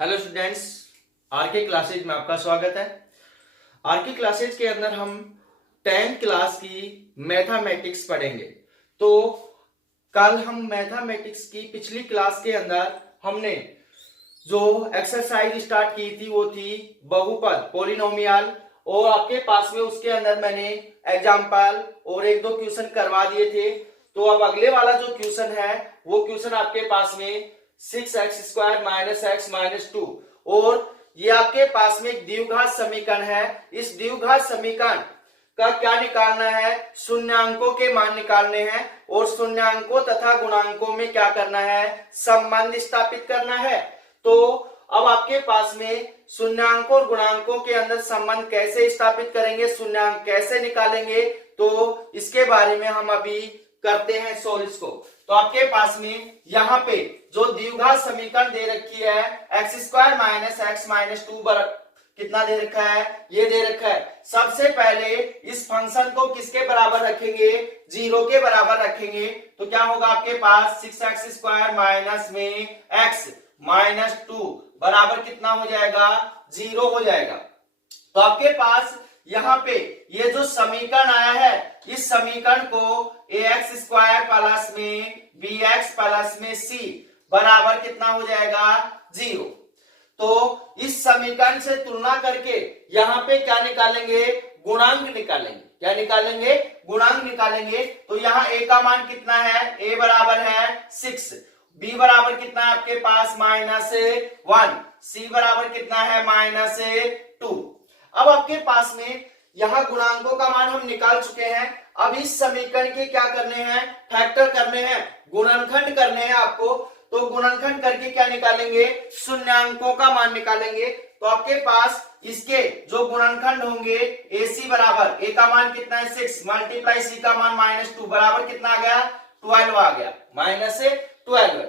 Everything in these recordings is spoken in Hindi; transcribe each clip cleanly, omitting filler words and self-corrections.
हेलो स्टूडेंट्स, आरके क्लासेज में आपका स्वागत है। आरके क्लासेज के अंदर हम 10th क्लास की मैथमेटिक्स पढ़ेंगे। तो कल हम मैथमेटिक्स की पिछली क्लास के अंदर हमने जो एक्सरसाइज स्टार्ट की थी वो थी बहुपद पॉलिनोमियल, और आपके पास में उसके अंदर मैंने एग्जाम्पल और एक दो क्वेश्चन करवा दिए थे। तो अब अगले वाला जो क्वेश्चन है वो क्वेश्चन आपके पास में 6x² - x - 2, और ये आपके पास में एक द्विघात समीकरण है। इस द्विघात समीकरण का क्या निकालना है? शून्यांकों के मान निकालने हैं, और शून्यांकों तथा गुणांकों में क्या करना है? संबंध स्थापित करना है। तो अब आपके पास में शून्यांकों और गुणांकों के अंदर संबंध कैसे स्थापित करेंगे, शून्यांक कैसे निकालेंगे, तो इसके बारे में हम अभी करते हैं सोल्व इसको। तो आपके पास में यहाँ पे जो द्विघात समीकरण दे रखी है x² - x - 2 कितना दे रखा है? ये दे रखा है। सबसे पहले इस फंक्शन को किसके बराबर रखेंगे? 0 के बराबर रखेंगे। तो क्या होगा आपके पास? 6x² माइनस में x माइनस 2 बराबर कितना हो जाएगा? 0 हो जाएगा। तो आपके पास यहाँ पे ये जो समीकरण आया है, इस समीकरण को ax² प्लस में bx प्लस में c बराबर कितना हो जाएगा? 0। तो इस समीकरण से तुलना करके यहाँ पे क्या निकालेंगे? गुणांक निकालेंगे। क्या निकालेंगे? गुणांक निकालेंगे। तो यहाँ a का मान कितना है? a बराबर है 6, b बराबर कितना है आपके पास? -1, c बराबर कितना है? -2। अब आपके पास में यहाँ गुणांकों का मान हम निकाल चुके हैं। अब इस समीकरण के क्या करने हैं? फैक्टर करने हैं, गुणनखंड करने हैं आपको। तो गुणनखंड करके क्या निकालेंगे? शून्यांकों का मान निकालेंगे। तो आपके पास इसके जो गुणनखंड होंगे AC बराबर a का मान कितना है? 6 मल्टीप्लाई c का मान -2 बराबर कितना आ गया? 12 आ गया, -12।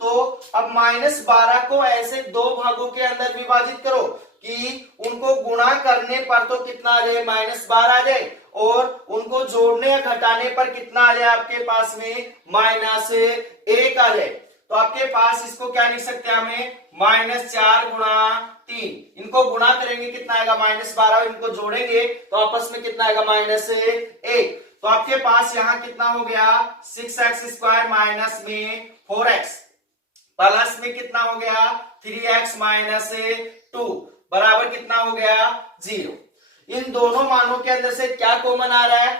तो अब -12 को ऐसे दो भागों के अंदर विभाजित करो कि उनको गुणा करने पर तो कितना आ जाए? -12 आ जाए, और उनको जोड़ने या घटाने पर कितना आ जाए आपके पास में? -1 आ जाए। तो आपके पास इसको क्या लिख सकते हैं हमें? -4 गुणा 3। इनको गुणा करेंगे कितना आएगा? -12। इनको जोड़ेंगे तो आपस में कितना आएगा? -1। तो आपके पास यहाँ कितना हो गया? 6x² माइनस में 4x प्लस में कितना हो गया? 3x माइनस 2 बराबर कितना हो गया? 0। इन दोनों मानों के अंदर से क्या कॉमन आ रहा है?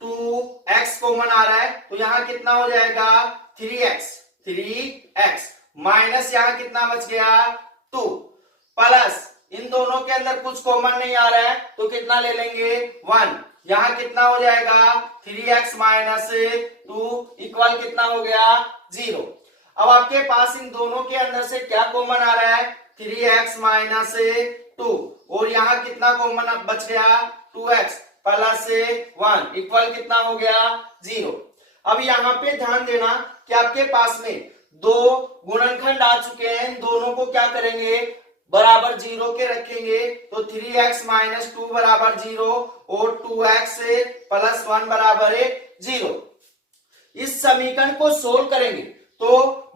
2x कॉमन आ रहा है। तो यहाँ कितना हो जाएगा? 3x माइनस यहाँ कितना बच गया? 2 प्लस इन दोनों के अंदर कुछ कॉमन नहीं आ रहा है तो कितना ले लेंगे? 1। यहाँ कितना हो जाएगा? 3x माइनस 2 इक्वल कितना हो गया? 0। अब आपके पास इन दोनों के अंदर से क्या कॉमन आ रहा है? 3x माइनस 2, और यहाँ कितना कॉमन बच गया? 2x प्लस 1 इक्वल कितना हो गया? 0। अब यहाँ पे ध्यान देना कि आपके पास में दो गुणनखंड आ चुके हैं। इन दोनों को क्या करेंगे? बराबर 0 के रखेंगे। तो 3x माइनस 2 बराबर 0 और 2x प्लस 1 बराबर 0। इस समीकरण को सोल्व करेंगे तो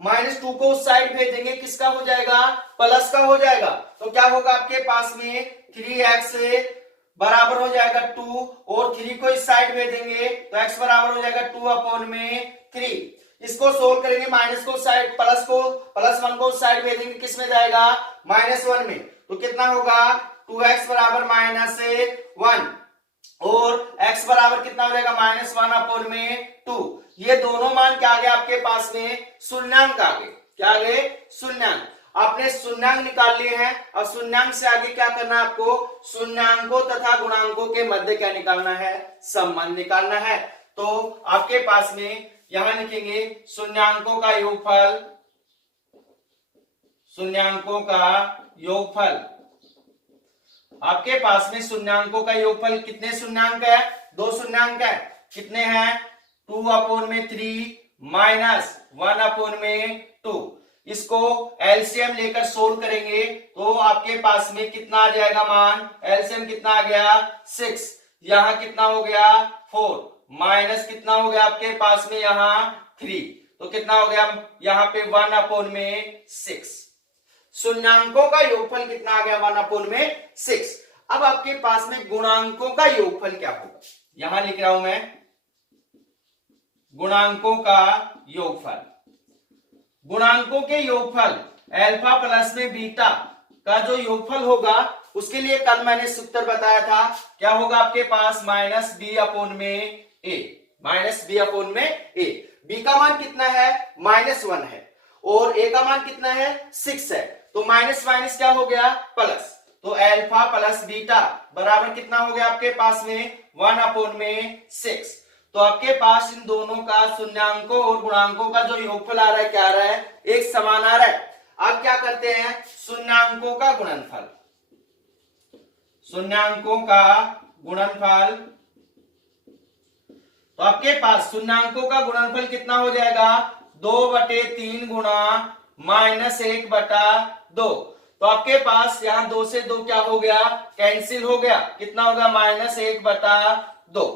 -2 को उस साइड भेजेंगे, किसका हो जाएगा? प्लस का हो जाएगा। तो क्या होगा आपके पास में? 3x बराबर हो जाएगा 2, और 3 को इस साइड भेजेंगे तो x बराबर हो जाएगा 2/3। इसको सोल्व करेंगे, माइनस को साइड +1 को उस साइड भेजेंगे, किस में जाएगा? -1 में। तो कितना होगा? 2x बराबर -1, और x बराबर कितना हो जाएगा? -1/2। ये दोनों मान क्या आ गए आपके पास में? शून्यांक आ गए। क्या आ गए? शून्यांक। आपने शून्यांक निकाल लिए हैं। अब शून्यांक से आगे क्या करना है आपको? शून्यांकों तथा गुणांकों के मध्य क्या निकालना है? संबंध निकालना है। तो आपके पास में यहां लिखेंगे शून्यांकों का योगफल, शून्यांकों का योगफल। आपके पास में शून्यांकों का योगफल कितने शून्यांक है? 2 शून्यांक है। कितने हैं? 2/3 माइनस 1/2। इसको एलसीएम लेकर सोल्व करेंगे तो आपके पास में कितना आ जाएगा मान? एलसीएम कितना आ गया? 6। यहाँ कितना हो गया? 4 माइनस कितना हो गया आपके पास में? यहाँ 3। तो कितना हो गया यहाँ पे? 1/6। शून्यांकों का योगफल कितना आ गया 1/6। अब आपके पास में गुणांकों का योगफल क्या होगा, यहां लिख रहा हूं मैं गुणांकों का योगफल। गुणांकों के योगफल अल्फा प्लस में बीटा का जो योगफल होगा उसके लिए कल मैंने सूत्र बताया था, क्या होगा आपके पास माइनस बी अपॉन में ए, माइनस बी अपॉन में ए। बी का मान कितना है -1 है और ए का मान कितना है 6 है, तो माइनस माइनस क्या हो गया प्लस, तो अल्फा प्लस बीटा बराबर कितना हो गया आपके पास में 1/6। तो आपके पास इन दोनों का शून्यांकों और गुणांकों का जो योगफल आ रहा है क्या आ रहा है, एक समान आ रहा है। अब क्या करते हैं, शून्यांकों का गुणनफल, शून्यांकों का गुणनफल। तो आपके पास शून्यांकों का गुणनफल कितना हो जाएगा 2/3 गुणा -1/2। तो आपके पास यहां 2 से 2 क्या हो गया कैंसिल हो गया, कितना होगा -1/2,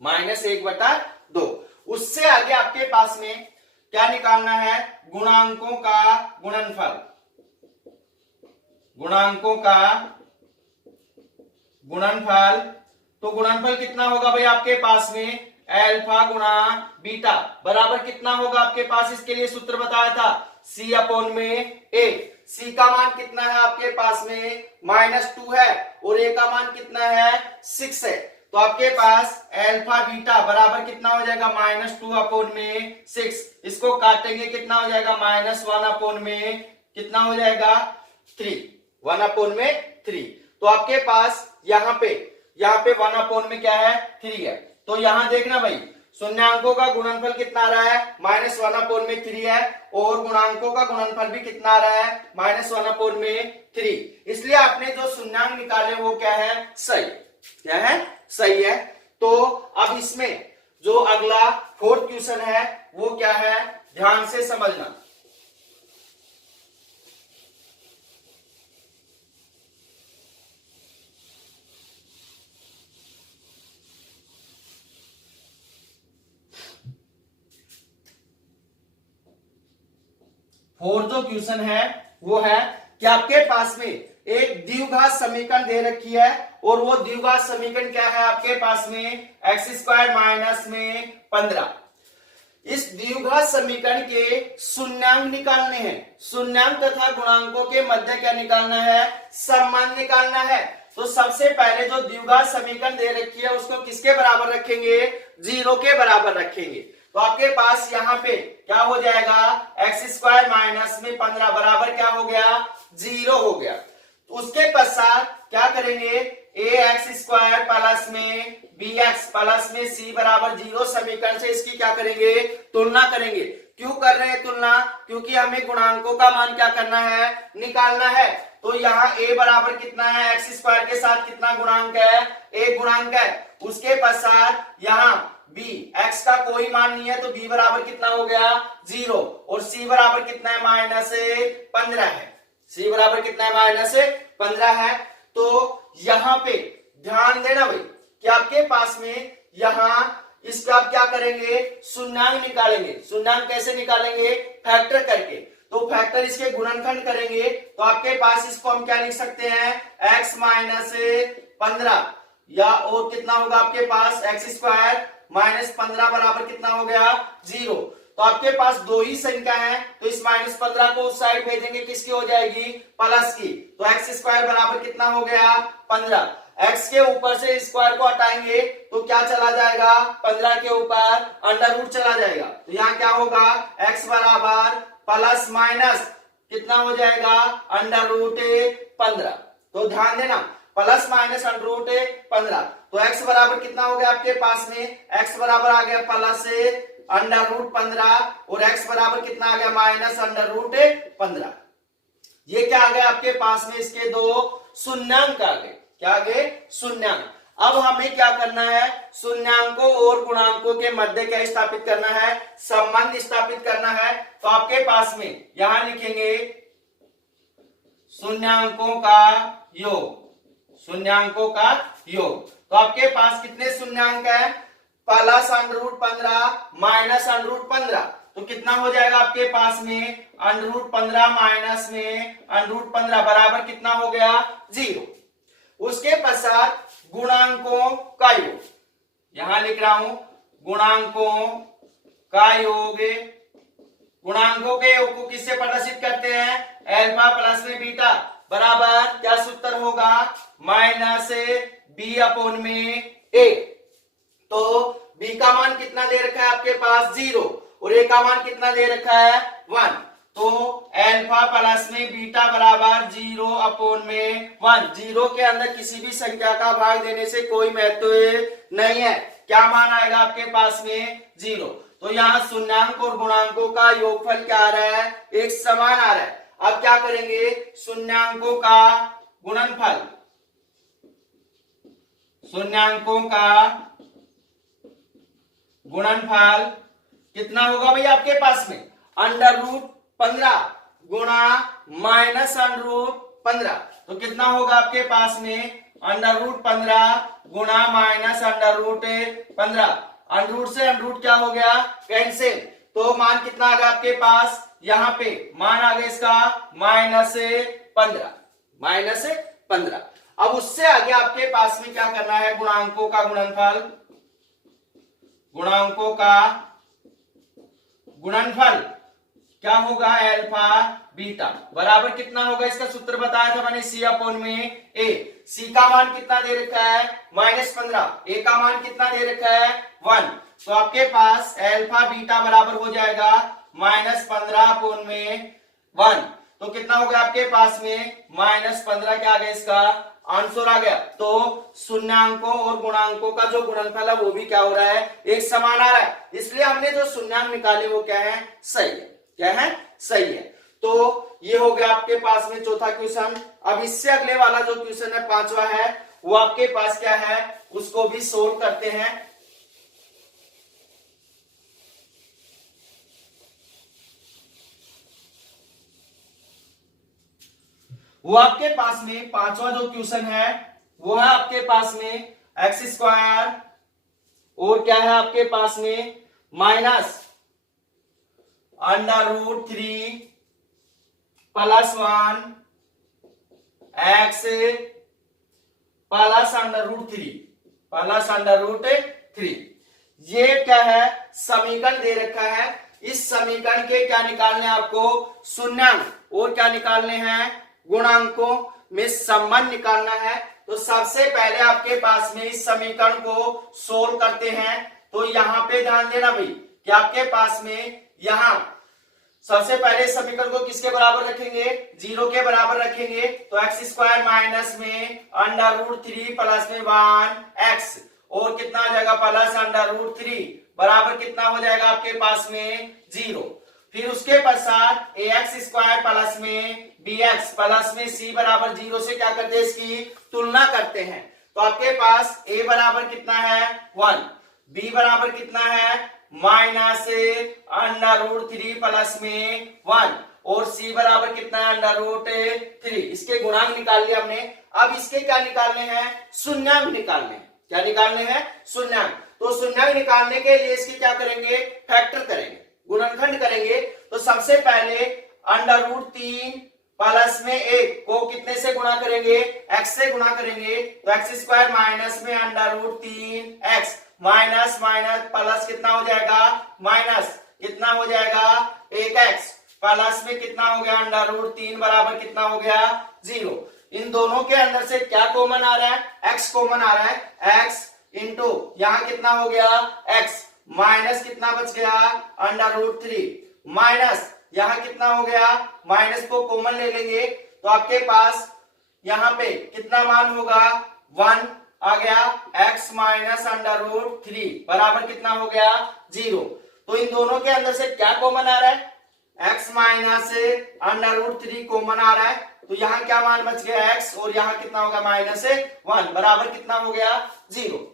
-1/2। उससे आगे आपके पास में क्या निकालना है, गुणांकों का गुणनफल, गुणांकों का गुणनफल। तो गुणनफल कितना होगा भाई आपके पास में अल्फा गुणा बीटा बराबर कितना होगा आपके पास, इसके लिए सूत्र बताया था c अपॉन में a। c का मान कितना है आपके पास में -2 है और a का मान कितना है 6 है, तो आपके पास अल्फा बीटा बराबर कितना हो जाएगा -2 अपॉन में 6। इसको काटेंगे कितना हो जाएगा -1 अपॉन में कितना हो जाएगा 3, 1/3। तो आपके पास यहाँ पे 1 अपॉन में क्या है 3 है। तो यहां देखना भाई शून्यांकों का गुणनफल कितना आ रहा है -1/3 है और गुणांकों का गुणनफल भी कितना आ रहा है -1/3। इसलिए आपने जो शून्यांक निकाले वो क्या है सही, क्या है सही है। तो अब इसमें जो अगला 4th क्वेश्चन है वो क्या है, ध्यान से समझना। फोर्थ जो क्वेश्चन है वो है कि आपके पास में एक द्विघात समीकरण दे रखी है और वो द्विघात समीकरण क्या है आपके पास में x² में 15। इस द्विघात समीकरण के शून्यांक निकालने हैं, शून्यांक तथा गुणांकों के मध्य क्या निकालना है, सम्मान निकालना है। तो सबसे पहले जो द्विघात समीकरण दे रखी है उसको किसके बराबर रखेंगे, 0 के बराबर रखेंगे। तो आपके पास यहाँ पे क्या हो जाएगा x² में 15 बराबर क्या हो गया 0 हो गया। उसके पश्चात क्या करेंगे ax² प्लस में bx प्लस में c बराबर 0 समीकरण से इसकी क्या करेंगे तुलना करेंगे। क्यों कर रहे हैं तुलना, क्योंकि हमें गुणांकों का मान क्या करना है निकालना है। तो यहाँ a बराबर कितना है x² के साथ कितना गुणांक है, एक गुणांक है। उसके पश्चात यहाँ b x का कोई मान नहीं है तो b बराबर कितना हो गया 0 और c बराबर कितना है -15 है, c बराबर कितना है -15 है। तो यहाँ पे ध्यान देना भाई कि आपके पास में यहाँ इसका आप क्या करेंगे शून्यांक निकालेंगे। शून्यांक कैसे निकालेंगे, फैक्टर करके। तो फैक्टर इसके गुणनखंड करेंगे तो आपके पास इसको हम क्या लिख सकते हैं x-15 या और कितना होगा आपके पास x² -15 बराबर कितना हो गया 0। तो आपके पास दो ही संख्या है तो इस -15 को उस साइड भेजेंगे किसकी हो जाएगी प्लस की। तो x² बराबर कितना हो गया 15। x के ऊपर से स्क्वायर को हटाएंगे तो क्या चला जाएगा 15 के ऊपर अंडर रूट चला जाएगा। तो यहाँ क्या होगा x बराबर प्लस माइनस कितना हो जाएगा √15। तो ध्यान देना प्लस माइनस √15। तो x बराबर कितना हो गया आपके पास में, x बराबर आ गया प्लस √15 और x बराबर कितना आ गया -√15। ये क्या आ गया आपके पास में, इसके दो शून्यांक आ गए। क्या आ गए शून्यांक। अब हमें क्या करना है, शून्यांकों और गुणांकों के मध्य क्या स्थापित करना है, संबंध स्थापित करना है। तो आपके पास में यहां लिखेंगे शून्यांकों का योग, शून्यांकों का योग। तो आपके पास कितने शून्यांक है प्लस √15 माइनस √15। तो कितना हो जाएगा आपके पास में अंडर रूट 15 माइनस में अंडर रूट 15 बराबर कितना हो गया 0। उसके पश्चात गुणांकों का योग, यहां लिख रहा हूं गुणांकों का योग। गुणांकों के योग को किससे प्रदर्शित करते हैं, अल्फा प्लस में बीटा बराबर क्या सूत्र होगा, माइनस बी अपॉन में ए। तो बी का मान कितना दे रखा है आपके पास 0 और ए का मान कितना दे रखा है 1। तो अल्फा प्लस में बीटा बराबर 0 अपॉन में 1। 0 के अंदर किसी भी संख्या का भाग देने से कोई महत्व नहीं है, क्या मान आएगा आपके पास में 0। तो यहाँ शून्यांक और गुणांकों का योगफल क्या आ रहा है, एक समान आ रहा है। अब क्या करेंगे, शून्यांकों का गुणनफल, शून्यांकों का गुणनफल कितना होगा भाई आपके पास में, अंडर रूट 15 गुणा माइनस अंडर रूट 15। तो कितना होगा आपके पास में अंडर रूट 15 गुणा minus under root 15। Under root से अंडर रूट क्या हो गया कैंसिल, तो मान कितना आ गया आपके पास, यहाँ पे मान आ गया इसका -15, -15। अब उससे आगे आपके पास में क्या करना है, गुणांकों का गुणनफल, गुणांकों का गुणनफल क्या होगा, अल्फा बीटा बराबर कितना होगा, इसका सूत्र बताया था मैंने सी अपॉन में ए। सी का मान कितना दे रखा है -15, ए का मान कितना दे रखा है 1। तो आपके पास अल्फा बीटा बराबर हो जाएगा -15 अपॉन में 1। तो कितना हो गया आपके पास में -15 क्या आ गया, इसका आंसर आ गया। तो शून्यांकों और गुणांकों का जो गुणनफल है वो भी क्या हो रहा है, एक समान आ रहा है। इसलिए हमने जो शून्यांक निकाले वो क्या है, सही है, क्या है, सही है। तो ये हो गया आपके पास में चौथा क्वेश्चन। अब इससे अगले वाला जो क्वेश्चन है पांचवा है, वो आपके पास क्या है, उसको भी सोल्व करते हैं। वो आपके पास में पांचवा जो क्वेश्चन है वो है आपके पास में x² और क्या है आपके पास में minus under root 3 plus 1 x plus under root 3 plus under root 3। ये क्या है, समीकरण दे रखा है। इस समीकरण के क्या निकालने हैं आपको, शून्यांक और क्या निकालने हैं, गुणांकों में संबंध निकालना है। तो सबसे पहले आपके पास में इस समीकरण को सोल्व करते हैं। तो यहाँ पे ध्यान देना भाई कि आपके पास में यहाँ सबसे पहले समीकरण को किसके बराबर रखेंगे, 0 के बराबर रखेंगे। तो x² माइनस में अंडर रूट 3 प्लस में 1x और कितना हो जाएगा प्लस अंडर रूट 3 बराबर कितना हो जाएगा आपके पास में 0। फिर उसके पश्चात ax² प्लस में bx प्लस में c बराबर 0 से क्या करते हैं, इसकी तुलना करते हैं। तो आपके पास a बराबर कितना है 1, b बराबर कितना है माइनस अंडर रूट 3 प्लस में 1 और c बराबर कितना है अंडर रूट 3। इसके गुणांक निकाल लिया हमने। अब इसके क्या निकालने हैं, शून्यांक निकालने हैं। क्या निकालने हैं, शून्यांक। तो शून्यांक निकालने के लिए इसकी क्या करेंगे, फैक्टर करेंगे, गुणनखंड करेंगे। तो सबसे पहले अंडर रूट 3 प्लस में 1 को कितने से गुणा करेंगे, x से गुणा करेंगे। तो x² माइनस में under root 3x minus minus plus कितना हो जाएगा, माइनस कितना हो जाएगा 1x प्लस में कितना हो गया अंडर रूट 3 बराबर कितना हो गया 0। इन दोनों के अंदर से क्या कॉमन आ रहा है, x कॉमन आ रहा है। x इंटू यहाँ कितना हो गया x माइनस कितना बच गया अंडर रूट 3 माइनस यहाँ कितना हो गया, माइनस को कॉमन ले लेंगे। तो आपके पास यहाँ पे कितना मान होगा 1 आ गया, x माइनस अंडर रूट 3 बराबर कितना हो गया 0। तो इन दोनों के अंदर से क्या कॉमन आ रहा है, x minus under root 3 common आ रहा है। तो यहाँ क्या मान बच गया x और यहाँ कितना होगा -1 बराबर कितना हो गया 0।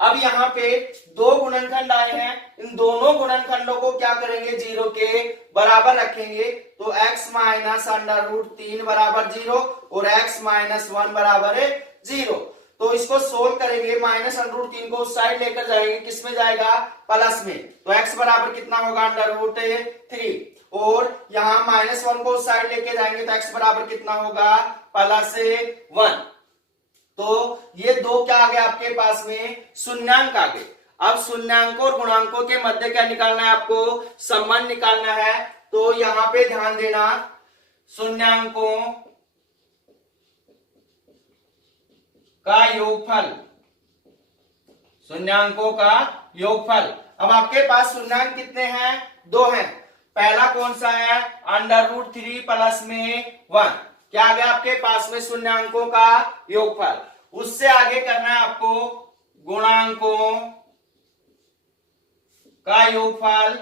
अब यहाँ पे दो गुणनखंड आए हैं, इन दोनों गुणनखंडों को क्या करेंगे 0 के बराबर रखेंगे। तो x माइनस अंडर रूट 3 बराबर 0 और x माइनस 1 बराबर 0। तो इसको सोल्व करेंगे, माइनस अंडर रूट 3 को उस साइड लेकर जाएंगे, किस में जाएगा प्लस में। तो x बराबर कितना होगा अंडर रूट 3 और यहाँ -1 को उस साइड लेके जाएंगे तो x बराबर कितना होगा, +1। तो ये दो क्या आ गए आपके पास में, शून्यांक आ गए। अब शून्यांकों और गुणांकों के मध्य क्या निकालना है आपको, संबंध निकालना है। तो यहां पे ध्यान देना, शून्यांकों का योगफल, शून्यांकों का योगफल। अब आपके पास शून्यांक कितने हैं, 2 हैं। पहला कौन सा है, √3 प्लस में 1, क्या आ गया आपके पास में, शून्यांकों का योगफल। उससे आगे करना है आपको गुणांकों का योगफल,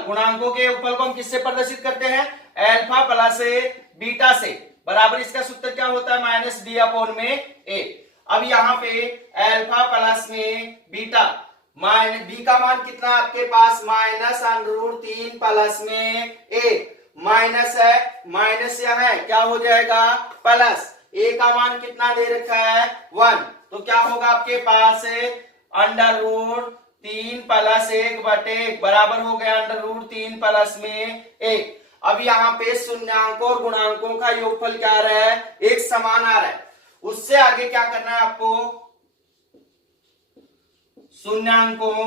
गुणांकों के योगफल को हम किससे प्रदर्शित करते हैं, अल्फा प्लस बीटा से, बराबर इसका सूत्र क्या होता है, -d/a। अब यहाँ पे अल्फा प्लस में बीटा, बी का मान कितना आपके पास, -√3 प्लस में a, माइनस है, माइनस यहाँ है, क्या हो जाएगा, प्लस। a का मान कितना दे रखा है, 1, तो क्या होगा आपके पास, √3 प्लस 1/1 बराबर हो गया √3 प्लस में 1। अब यहाँ पे शून्यांकों और गुणांकों का योगफल क्या आ रहा है, एक समान आ रहा है। उससे आगे क्या करना है आपको, शून्यांकों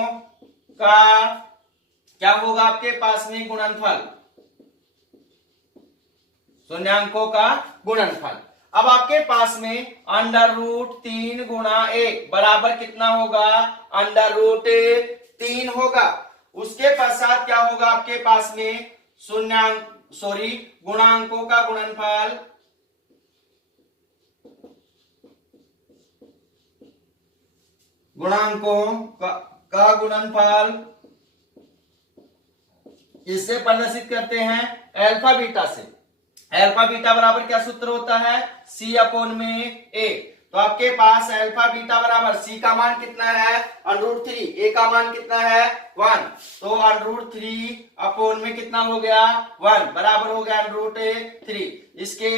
का क्या होगा आपके पास में, गुणनफल, शून्यांकों का गुणनफल। अब आपके पास में √3 गुणा 1 बराबर कितना होगा, √3 होगा। उसके पश्चात क्या होगा आपके पास में, गुणांकों का गुणनफल, गुणांकों का गुणनफल इससे प्रदर्शित करते हैं अल्फा बीटा से। अल्फा बीटा बराबर क्या सूत्र होता है, C/a। तो आपके पास अल्फा बीटा बराबर C का मान कितना है, √3, a का मान कितना है, 1, तो √3 में कितना हो गया, 1 बराबर हो गया √3। इसके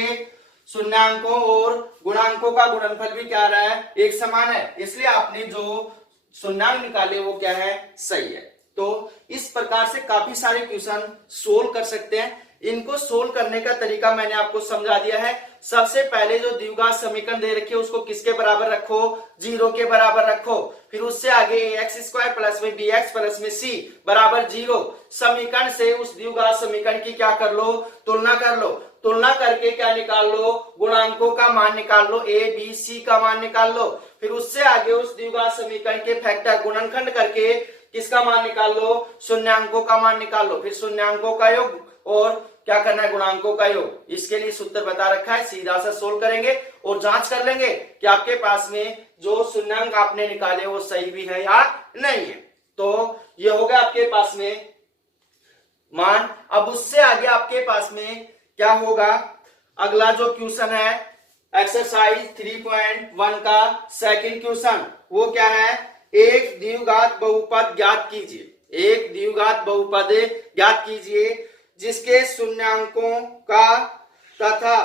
शून्यांकों और गुणांकों का गुणनफल भी क्या रहा है, एक समान है, इसलिए आपने जो शून्यांक निकाले वो क्या है, सही है। तो इस प्रकार से काफी सारे क्वेश्चन सोल्व कर सकते हैं। इनको सोल्व करने का तरीका मैंने आपको समझा दिया है। सबसे पहले जो द्विघात समीकरण दे रखे उसको किसके बराबर रखो, 0 के बराबर रखो। फिर उससे आगे x² प्लस में bx प्लस में c बराबर 0 समीकरण से उस द्विघात समीकरण की क्या कर लो, तुलना कर लो। तुलना करके क्या निकाल लो, गुणांकों का मान निकाल लो, a b c का मान निकाल लो। फिर उससे आगे उस द्विघात समीकरण के फैक्टर गुणनखंड करके किसका मान निकाल लो, शून्यांकों का मान निकाल लो। फिर शून्यांकों का योग और क्या करना है, गुणांकों का योग। इसके लिए सूत्र बता रखा है, सीधा सा सोल्व करेंगे और जांच कर लेंगे कि आपके पास में जो शून्यांक आपने निकाले वो सही भी है या नहीं है। तो ये हो गया आपके पास में मान। अब उससे आगे आपके पास में क्या होगा, अगला जो क्वेश्चन है एक्सरसाइज 3.1 का सेकंड क्वेश्चन, वो क्या है, एक द्विघात बहुपद ज्ञात कीजिए। एक द्विघात बहुपद ज्ञात कीजिए जिसके शून्यांकों का तथा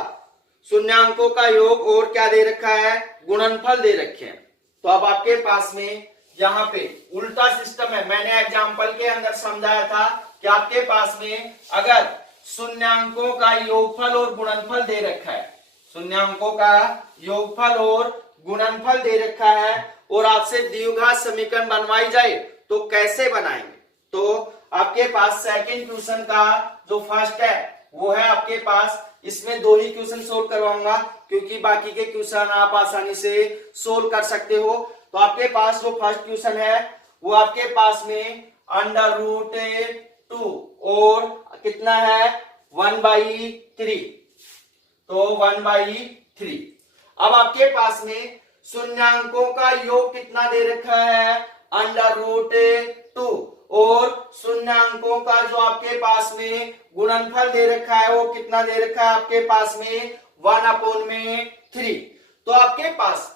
शून्यांकों का योग और क्या दे रखा है, गुणनफल दे रखे हैं। तो अब आपके पास में यहाँ पे उल्टा सिस्टम है। मैंने एग्जांपल के अंदर समझाया था कि आपके पास में अगर शून्यांकों का योगफल और गुणनफल दे रखा है, शून्यांकों का योगफल और गुणनफल दे रखा है और आपसे द्विघात समीकरण बनवाई जाए तो कैसे बनाएंगे। तो आपके पास सेकंड क्वेश्चन का जो फर्स्ट है वो है आपके पास, इसमें 2 ही क्वेश्चन सोल्व करवाऊंगा क्योंकि बाकी के क्वेश्चन आप आसानी से सोल्व कर सकते हो। तो आपके पास जो फर्स्ट क्वेश्चन है वो आपके पास में √2 और कितना है 1/3, तो 1/3। अब आपके पास में शून्यांकों का योग कितना दे रखा है, √2 और शून्यांकों का जो आपके पास में गुणनफल दे रखा है वो कितना दे रखा है आपके पास में 1/3। तो आपके पास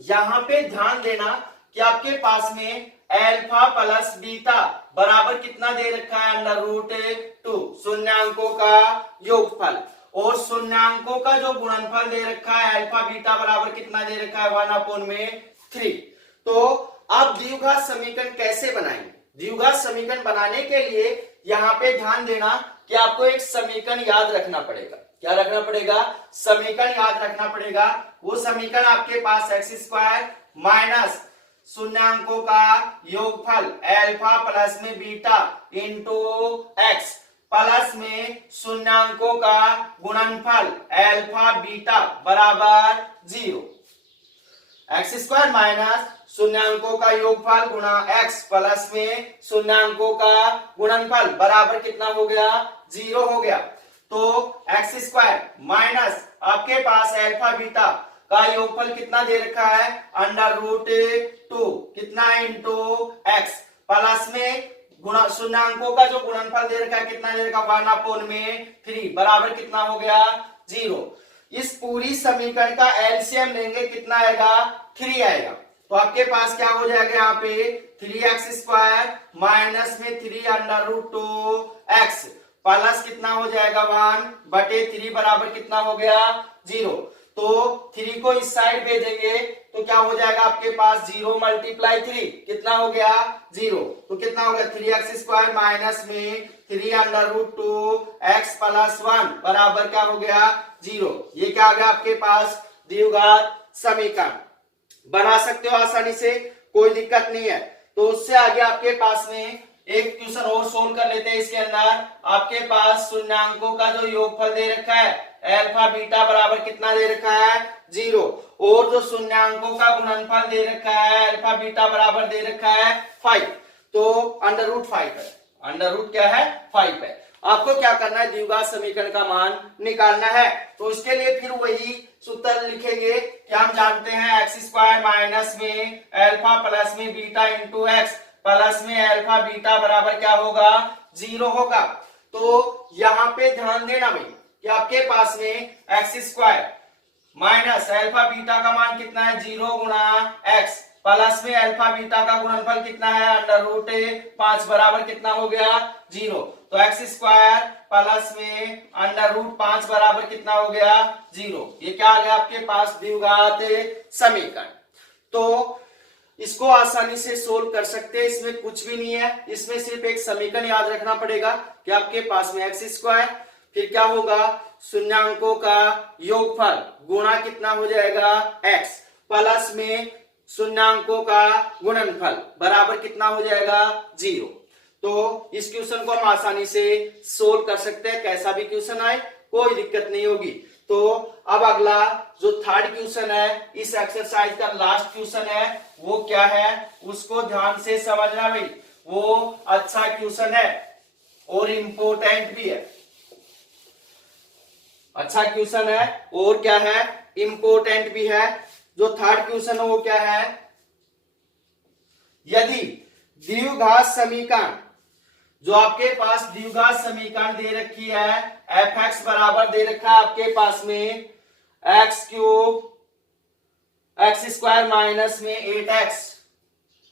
यहां पे ध्यान देना कि आपके पास में अल्फा प्लस बीटा बराबर कितना दे रखा है, √2 शून्यांकों का योगफल और शून्यांकों का जो गुणनफल दे रखा है अल्फा बीटा बराबर कितना दे रखा है 1/3। तो अब द्विघात समीकरण कैसे बनाएंगे द्विघात समीकरण बनाने के लिए यहाँ पे ध्यान देना कि आपको एक समीकरण याद रखना पड़ेगा। क्या रखना पड़ेगा? समीकरण याद रखना पड़ेगा। वो समीकरण आपके पास एक्स स्क्वायर माइनस शून्यांकों का योगफल अल्फा प्लस में बीटा इंटू एक्स प्लस में शून्यांकों का गुणनफल अल्फा बीटा बराबर 0। एक्स स्क्वायर माइनस शून्यांकों का योगफल गुणा एक्स प्लस में शून्यांकों का गुणनफल बराबर कितना हो गया? 0 हो गया। तो एक्स स्क्वायर माइनस आपके पास अल्फा बीटा का योगफल कितना दे रखा है? √2 कितना इंटू एक्स प्लस में गुणा शून्यांकों का जो गुणनफल दे रखा है कितना दे रखा? 1/3 बराबर कितना हो गया? 0। इस पूरी समीकरण का एलसीएम लेंगे कितना आएगा? 3 आएगा। तो आपके पास क्या हो जाएगा यहाँ पे? 3x स्क्वायर माइनस में 3√2x प्लस कितना हो जाएगा? 1/3 बराबर कितना हो गया? 0। तो 3 को इस साइड भेजेंगे तो क्या हो जाएगा आपके पास? 0 × 3 कितना हो गया? 0। तो कितना हो गया? 3x स्क्वायर माइनस में 3√2x प्लस 1 बराबर क्या हो गया? 0। ये क्या आ गया आपके पास? द्विघात समीकरण। बना सकते हो आसानी से, कोई दिक्कत नहीं है। तो उससे आगे आपके पास में एक क्वेश्चन और सोल्व कर लेते हैं। इसके अंदर आपके पास शून्यांकों का जो योगफल दे रखा है अल्फा बीटा बराबर कितना दे रखा है? 0। और जो शून्यांकों का गुणनफल दे रखा है अल्फा बीटा बराबर दे रखा है 5। तो √5 है। √ क्या है? 5 है। आपको क्या करना है? द्विघात समीकरण का मान निकालना है। तो इसके लिए फिर वही सूत्र लिखेंगे कि हम जानते हैं एक्स स्क्वायर माइनस में अल्फा प्लस में बीटा इंटू एक्स प्लस में अल्फा बीटा बराबर क्या होगा? 0 होगा। तो यहाँ पे ध्यान देना भाई कि आपके पास में x square minus alpha beta का मान कितना है? 0 गुणा एक्स प्लस में अल्फा बीटा का गुणनफल कितना है? √5 बराबर कितना हो गया? 0। तो एक्स स्क्वायर प्लस में √5 बराबर कितना हो गया? 0। ये क्या आ गया आपके पास? द्विघात समीकरण। तो इसको आसानी से सोल्व कर सकते हैं, इसमें कुछ भी नहीं है। इसमें सिर्फ एक समीकरण याद रखना पड़ेगा कि आपके पास में एक्स स्क्वायर फिर क्या होगा? शून्यांकों का योगफल गुणा कितना हो जाएगा? एक्स प्लस में शून्यांकों का गुणनफल बराबर कितना हो जाएगा? 0। तो इस क्वेश्चन को हम आसानी से सोल्व कर सकते हैं, कैसा भी क्वेश्चन आए कोई दिक्कत नहीं होगी। तो अब अगला जो थर्ड क्वेश्चन है, इस एक्सरसाइज का लास्ट क्वेश्चन है, वो क्या है उसको ध्यान से समझना भाई। वो अच्छा क्वेश्चन है और इम्पोर्टेंट भी है। अच्छा क्वेश्चन है और क्या है? इम्पोर्टेंट भी है। जो थर्ड क्वेश्चन है वो क्या है? यदि द्विघात समीकरण, जो आपके पास द्विघात समीकरण दे रखी है f(x) बराबर दे रखा है आपके पास में x³ x² माइनस में 8x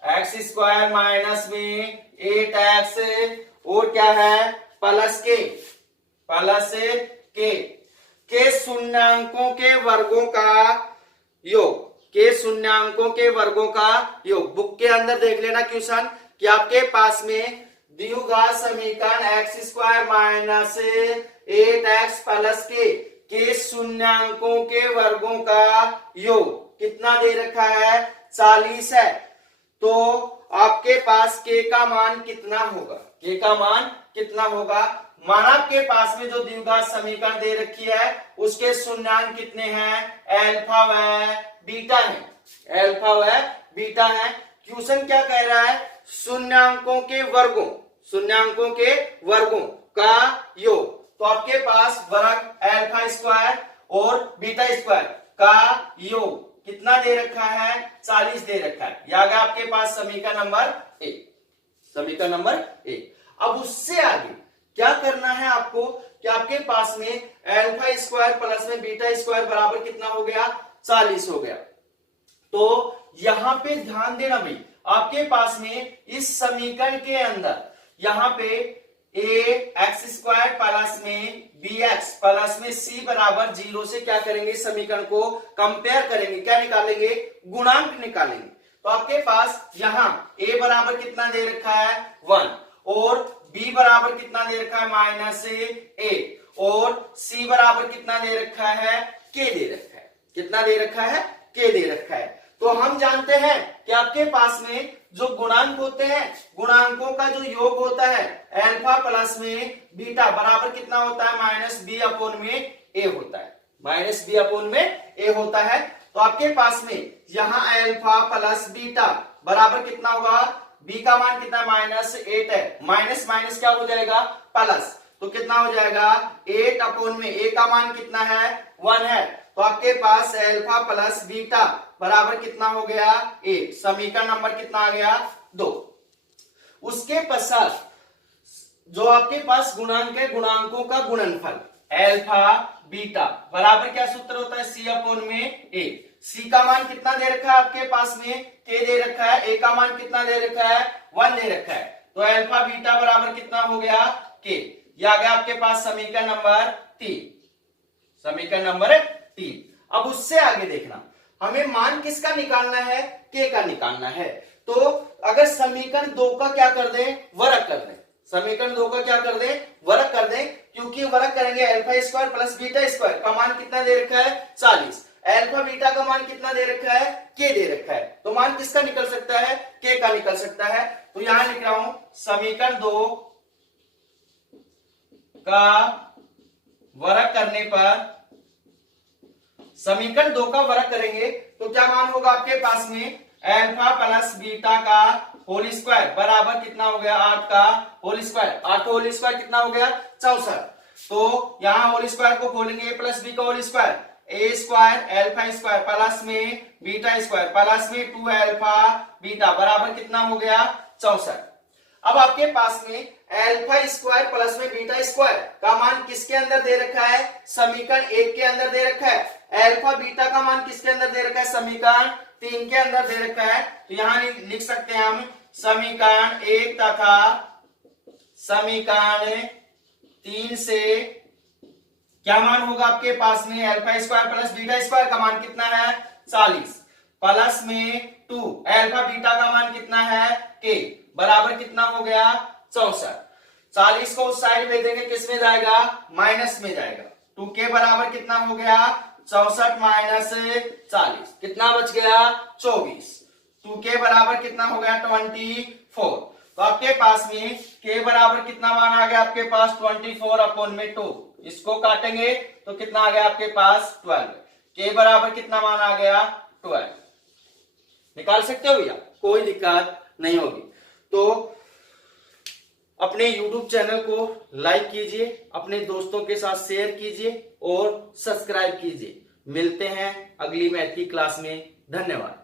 x² माइनस में 8x और क्या है? प्लस के शून्यांकों के वर्गों का योग, के शून्यांकों के वर्गों का योग। बुक के अंदर देख लेना क्वेश्चन कि आपके पास में द्विघात समीकरण x² माइनस 8x प्लस के शून्यांकों के वर्गों का योग कितना दे रखा है? 40 है। तो आपके पास k का मान कितना होगा? k का मान कितना होगा? माना आपके पास में जो द्विघात समीकरण दे रखी है उसके शून्यांक कितने हैं? अल्फा व बीटा है। अल्फा व बीटा है। क्वेश्चन क्या कह रहा है? शून्यांकों के वर्गों का योग। तो आपके पास वर्ग अल्फा स्क्वायर और बीटा स्क्वायर का योग कितना दे रखा है? 40 दे रखा है। यह आ गया आपके पास समीकरण नंबर 1। अब उससे आगे क्या करना है आपको कि आपके पास में अल्फा स्क्वायर प्लस में बीटा स्क्वायर बराबर कितना हो गया? 40 हो गया। तो यहां पे ध्यान देना भाई, आपके पास में इस समीकरण के अंदर यहां पे ax² प्लस में bx प्लस में c बराबर 0 से क्या करेंगे? समीकरण को कंपेयर करेंगे। क्या निकालेंगे? गुणांक निकालेंगे। तो आपके पास यहाँ a बराबर कितना दे रखा है 1 और b बराबर कितना दे रखा है -8 और c बराबर कितना दे रखा है k दे रखा है। कितना दे रखा है k दे रखा है। तो हम जानते हैं कि आपके पास में जो गुणांक होते हैं, गुणांकों का जो योग होता है अल्फा प्लस में बीटा बराबर कितना होता है -b अपॉन में a होता है, -b अपॉन में a होता है। तो आपके पास में यहाँ अल्फा प्लस बीटा बराबर कितना होगा, b का मान कितना -8 है, माइनस माइनस क्या हो जाएगा प्लस, तो कितना हो जाएगा 8 अपॉन में a का मान कितना है 1 है। तो आपके पास अल्फा प्लस बीटा बराबर कितना हो गया 8, समीकरण नंबर कितना आ गया 2। उसके पश्चात जो आपके पास गुणांक है, गुणांकों का गुणनफल अल्फा बीटा बराबर क्या सूत्र होता है c अपॉन में a। c का मान कितना दे रखा है आपके पास में k दे रखा है, a का मान कितना दे रखा है 1 दे रखा है। तो अल्फा बीटा बराबर कितना हो गया k। यह आ गया आपके पास समीकरण नंबर 3, समीकरण नंबर 3। अब उससे आगे देखना, हमें मान किसका निकालना है, k का निकालना है। तो अगर समीकरण 2 का क्या कर दें, वर्ग कर दें, समीकरण 2 का क्या कर दें, वर्ग कर दें, क्योंकि वर्ग करेंगे alpha square plus beta square का मान कितना दे रखा है 40, अल्फा बीटा का मान कितना दे रखा है k दे रखा है। तो मान किसका निकल सकता है, k का निकल सकता है। तो यहां लिख रहा हूं समीकरण 2 का वर्ग करने पर, समीकरण 2 का वर्ग करेंगे तो क्या मान होगा आपके पास में अल्फा प्लस बीटा का होल स्क्वायर बराबर कितना हो गया 8 का होल स्क्वायर, 8 होल स्क्वायर कितना हो गया 64। तो यहां होल स्क्वायर को खोलेंगे a प्लस बी का whole square, a square alpha square plus में बीटा स्क्वायर प्लस में 2 अल्फा बीटा बराबर कितना हो गया 64। अब आपके पास में अल्फा स्क्वायर प्लस में बीटा स्क्वायर का मान किसके अंदर दे रखा है, समीकरण 1 के अंदर दे रखा है। अल्फा बीटा का मान किसके अंदर दे रखा है, समीकरण 3 के अंदर दे रखा है। तो यहां लिख सकते हैं हम समीकरण 1 तथा समीकरण 3 से क्या मान होगा आपके पास में alpha square plus beta square का मान कितना है 40 प्लस में 2 अल्फा बीटा का मान कितना है k बराबर कितना हो गया 64। 40 को उस साइड में देंगे, किस में जाएगा माइनस में जाएगा। 2k बराबर कितना हो गया 64 माइनस 40, कितना बच गया 24। 2k बराबर कितना हो गया 24। तो आपके पास में k बराबर कितना मान आ गया आपके पास 24 अपॉन में 2, इसको काटेंगे तो कितना आ गया आपके पास 12। k बराबर कितना मान आ गया 12। निकाल सकते हो भैया, कोई दिक्कत नहीं होगी। तो अपने YouTube चैनल को लाइक कीजिए, अपने दोस्तों के साथ शेयर कीजिए और सब्सक्राइब कीजिए। मिलते हैं अगली मैथ की क्लास में। धन्यवाद।